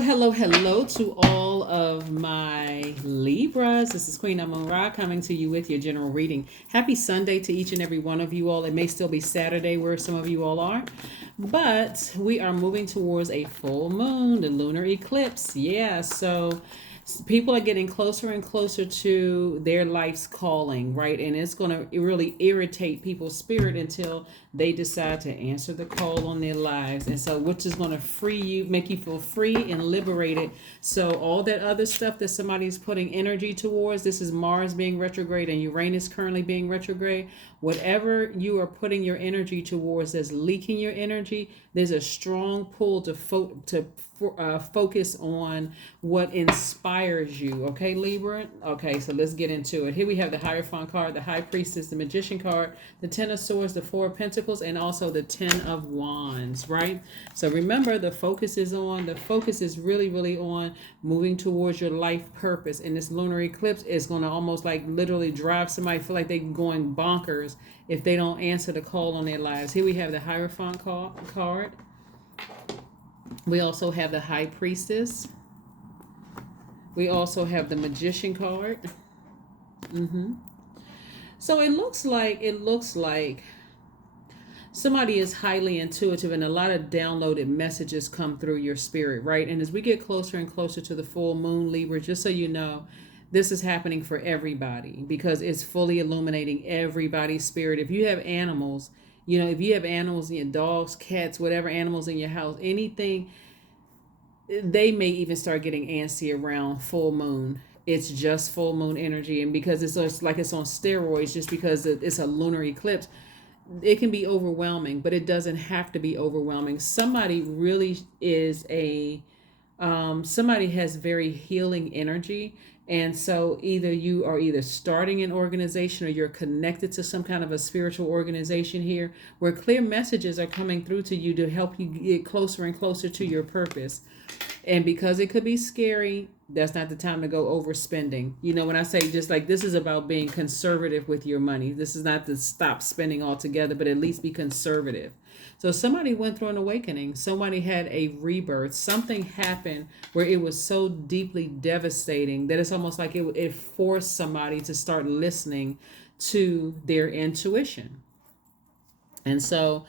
Hello to all of my Libras. This is Queen Amun Ra coming to you with your general reading. Happy Sunday to each and every one of you all. It may still be Saturday where some of you all are, but we are moving towards a full moon, the lunar eclipse. Yeah, so people are getting closer and closer to their life's calling, right? And it's going to really irritate people's spirit until they decide to answer the call on their lives. And so, which is going to free you, make you feel free and liberated. So, all that other stuff that somebody's putting energy towards, this is Mars being retrograde and Uranus currently being retrograde. Whatever you are putting your energy towards that's leaking your energy, there's a strong pull to focus on what inspires you. Okay, Libra? Okay, so let's get into it. Here we have the Hierophant card, the High Priestess, the Magician card, the Ten of Swords, the Four of Pentacles, and also the Ten of Wands, right? So remember, the focus is really, really on moving towards your life purpose. And this lunar eclipse is going to almost like literally drive somebody, feel like they're going bonkers if they don't answer the call on their lives. Here we have the Hierophant card. We also have the High Priestess. We also have the Magician card. So it looks like somebody is highly intuitive and a lot of downloaded messages come through your spirit, right? And as we get closer and closer to the full moon, Libra, just so you know, this is happening for everybody because it's fully illuminating everybody's spirit. If you have animals, if you have animals in your dogs, cats, whatever animals in your house, anything, they may even start getting antsy around full moon. It's just full moon energy. And because it's like it's on steroids, just because it's a lunar eclipse, it can be overwhelming, but it doesn't have to be overwhelming. Somebody really is somebody has very healing energy. And so either you are either starting an organization or you're connected to some kind of a spiritual organization here where clear messages are coming through to you to help you get closer and closer to your purpose. And because it could be scary, that's not the time to go overspending. When I say just like this is about being conservative with your money. This is not to stop spending altogether, but at least be conservative. So somebody went through an awakening. Somebody had a rebirth. Something happened where it was so deeply devastating that it's almost like it forced somebody to start listening to their intuition. And so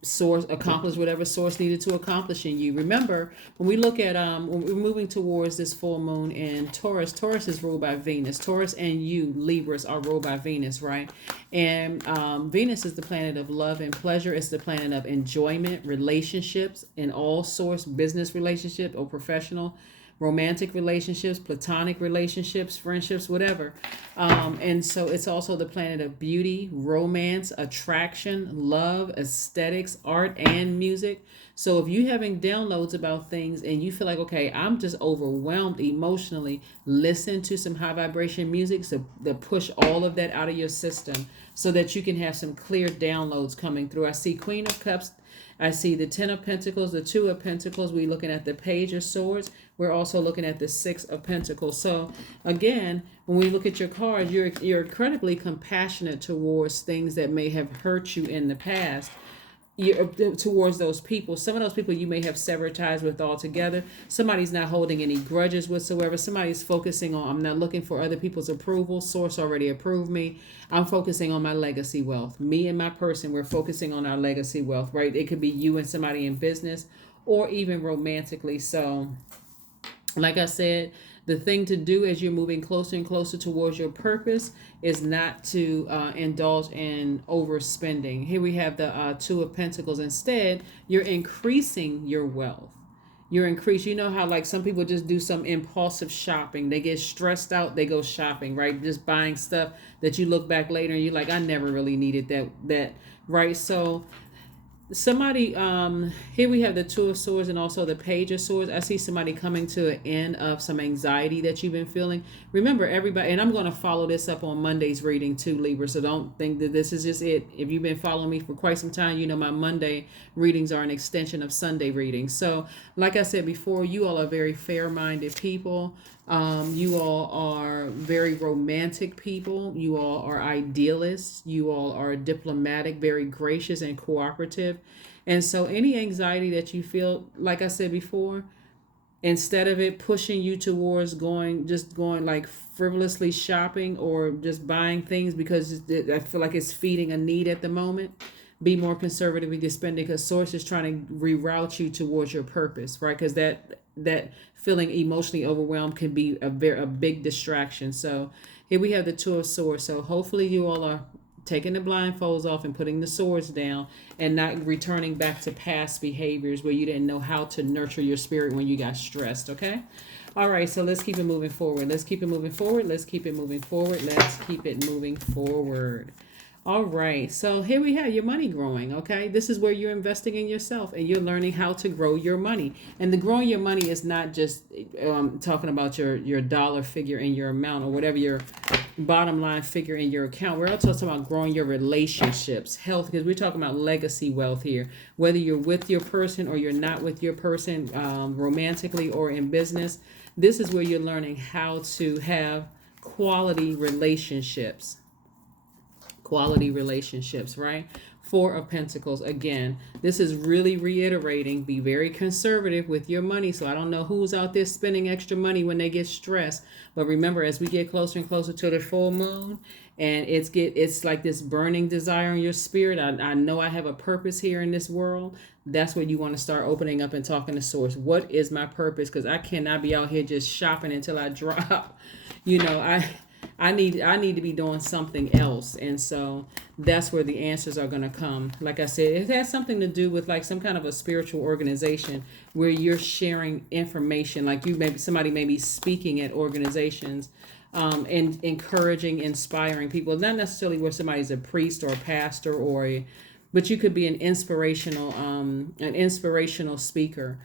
source accomplished whatever source needed to accomplish in you. Remember, when we look at when we're moving towards this full moon in Taurus is ruled by Venus. Taurus and you, Libras, are ruled by Venus, right? And Venus is the planet of love and pleasure. It's the planet of enjoyment, relationships in all sorts, business relationship or professional, romantic relationships, platonic relationships, friendships, whatever. And so it's also the planet of beauty, romance, attraction, love, aesthetics, art, and music. So if you're having downloads about things and you feel like, okay, I'm just overwhelmed emotionally, listen to some high vibration music so to push all of that out of your system so that you can have some clear downloads coming through. I see Queen of Cups. I see the Ten of Pentacles, the Two of Pentacles. We're looking at the Page of Swords. We're also looking at the Six of Pentacles. So again, when we look at your cards, you're incredibly compassionate towards things that may have hurt you in the past. Towards those people. Some of those people you may have severed ties with altogether. Somebody's not holding any grudges whatsoever. Somebody's focusing on, I'm not looking for other people's approval. Source already approved me. I'm focusing on my legacy wealth. Me and my person, we're focusing on our legacy wealth, right? It could be you and somebody in business or even romantically. So, like I said, the thing to do as you're moving closer and closer towards your purpose is not to indulge in overspending. Here we have the Two of Pentacles. Instead, you're increasing your wealth. You know how like some people just do some impulsive shopping. They get stressed out, they go shopping, right? Just buying stuff that you look back later and you're like, I never really needed that, right? So somebody here we have the Two of Swords and also the Page of Swords. I see somebody coming to an end of some anxiety that you've been feeling. Remember, everybody, and I'm going to follow this up on Monday's reading too, Libra, so don't think that this is just it. If you've been following me for quite some time, you know my Monday readings are an extension of Sunday readings. So like I said before, you all are very fair-minded people. You all are very romantic people. You all are idealists. You all are diplomatic, very gracious and cooperative. And so any anxiety that you feel, like I said before, instead of it pushing you towards going like frivolously shopping or just buying things because I feel like it's feeding a need at the moment. Be more conservative with your spending because source is trying to reroute you towards your purpose, right? Because that feeling emotionally overwhelmed can be a big distraction. So here we have the Two of Swords. So hopefully you all are taking the blindfolds off and putting the swords down and not returning back to past behaviors where you didn't know how to nurture your spirit when you got stressed. Okay. All right, so let's keep it moving forward. Let's keep it moving forward. Let's keep it moving forward. Let's keep it moving forward. All right, so here we have your money growing, okay? This is where you're investing in yourself and you're learning how to grow your money. And the growing your money is not just talking about your dollar figure in your amount or whatever your bottom line figure in your account. We're also talking about growing your relationships, health, because we're talking about legacy wealth here. Whether you're with your person or you're not with your person romantically or in business, this is where you're learning how to have quality relationships. Quality relationships, right? Four of Pentacles. Again, this is really reiterating, be very conservative with your money. So I don't know who's out there spending extra money when they get stressed. But remember, as we get closer and closer to the full moon, and it's like this burning desire in your spirit. I know I have a purpose here in this world. That's where you want to start opening up and talking to source. What is my purpose? Because I cannot be out here just shopping until I drop. I need to be doing something else. And so that's where the answers are going to come. Like I said, it has something to do with like some kind of a spiritual organization where you're sharing information. Like somebody may be speaking at organizations and encouraging, inspiring people. Not necessarily where somebody's a priest or a pastor but you could be an inspirational speaker,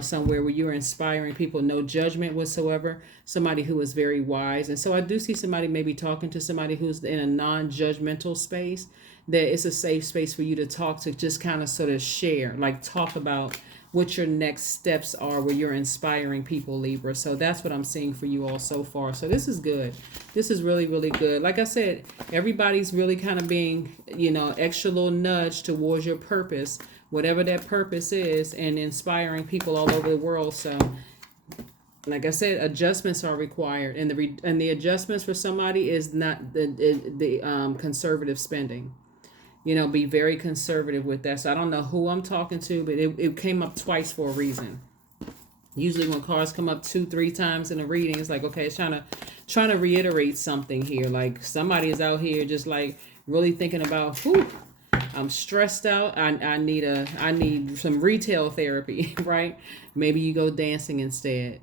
somewhere where you're inspiring people, no judgment whatsoever, somebody who is very wise. And so I do see somebody maybe talking to somebody who's in a non-judgmental space, that it's a safe space for you to talk, to just kind of sort of share, like talk about what your next steps are where you're inspiring people, Libra. So that's what I'm seeing for you all so far. So this is good. This is really, really good. Like I said, everybody's really kind of being, extra little nudge towards your purpose, whatever that purpose is, and inspiring people all over the world. So like I said, adjustments are required, and the adjustments for somebody is not the conservative spending. Be very conservative with that. So I don't know who I'm talking to, but it came up twice for a reason. Usually when cards come up 2-3 times in a reading, it's like, okay, it's trying to reiterate something here. Like somebody is out here just like really thinking about, I'm stressed out. I need some retail therapy, right? Maybe you go dancing instead.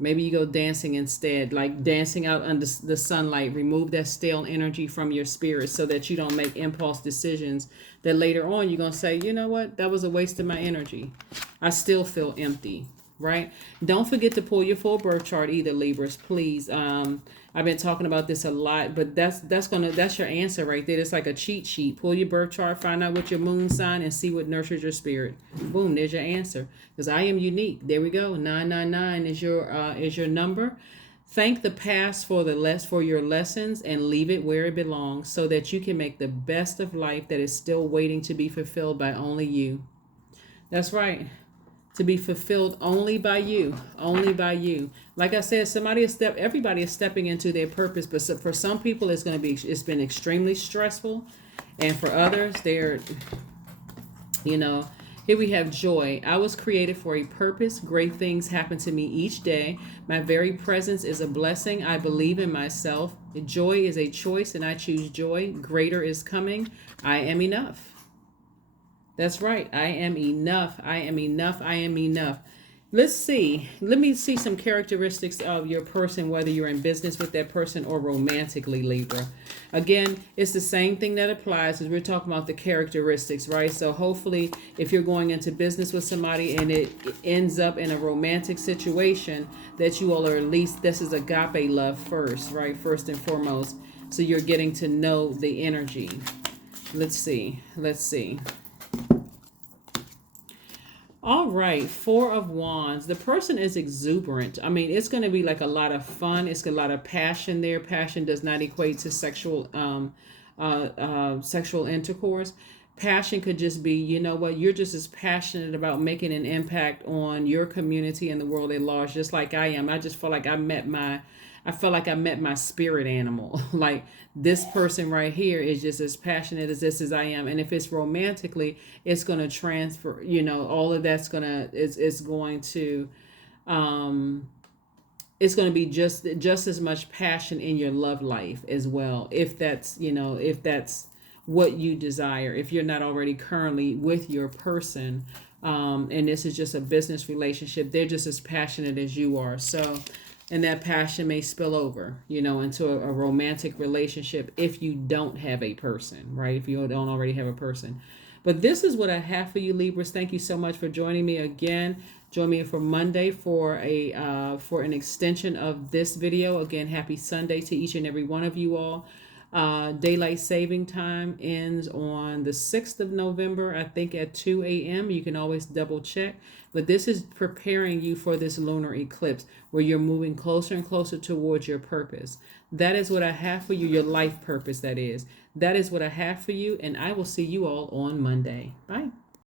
Like dancing out under the sunlight. Remove that stale energy from your spirit so that you don't make impulse decisions that later on you're going to say, you know what, that was a waste of my energy. I still feel empty, right? Don't forget to pull your full birth chart either, Libras, please. I've been talking about this a lot, but that's your answer right there. It's like a cheat sheet. Pull your birth chart, find out what your moon sign, and see what nurtures your spirit. Boom, there's your answer. Because I am unique. There we go. 999 is your number. Thank the past for your lessons and leave it where it belongs so that you can make the best of life that is still waiting to be fulfilled by only you. That's right. To be fulfilled only by you. Like I said, everybody is stepping into their purpose, but for some people it's been extremely stressful, and for others here we have joy. I was created for a purpose. Great things happen to me each day. My very presence is a blessing. I believe in myself. Joy is a choice, and I choose joy. Greater is coming. I am enough. That's right. I am enough. Let me see some characteristics of your person, whether you're in business with that person or romantically, Libra. Again, it's the same thing that applies as we're talking about the characteristics, right? So hopefully if you're going into business with somebody and it ends up in a romantic situation, that you all are at least, this is agape love first, right? First and foremost. So you're getting to know the energy. Let's see. All right, Four of Wands. The person is exuberant. I mean, it's going to be like a lot of fun. It's a lot of passion there. Passion does not equate to sexual intercourse. Passion could just be, you know what, you're just as passionate about making an impact on your community and the world at large, just like I am. I just feel like I felt like I met my spirit animal. Like this person right here is just as passionate as this as I am. And if it's romantically, it's going to transfer, all of that's going to, is going to, um, it's going to be just as much passion in your love life as well, if that's, if that's what you desire, if you're not already currently with your person, and this is just a business relationship, they're just as passionate as you are. So, and that passion may spill over, into a romantic relationship if you don't have a person, right? If you don't already have a person. But this is what I have for you, Libras. Thank you so much for joining me again. Join me for Monday for an extension of this video. Again, happy Sunday to each and every one of you all. Daylight saving time ends on the 6th of November, I think at 2 a.m. You can always double check. But this is preparing you for this lunar eclipse where you're moving closer and closer towards your purpose. That is what I have for you, your life purpose, that is. That is what I have for you, and I will see you all on Monday. Bye.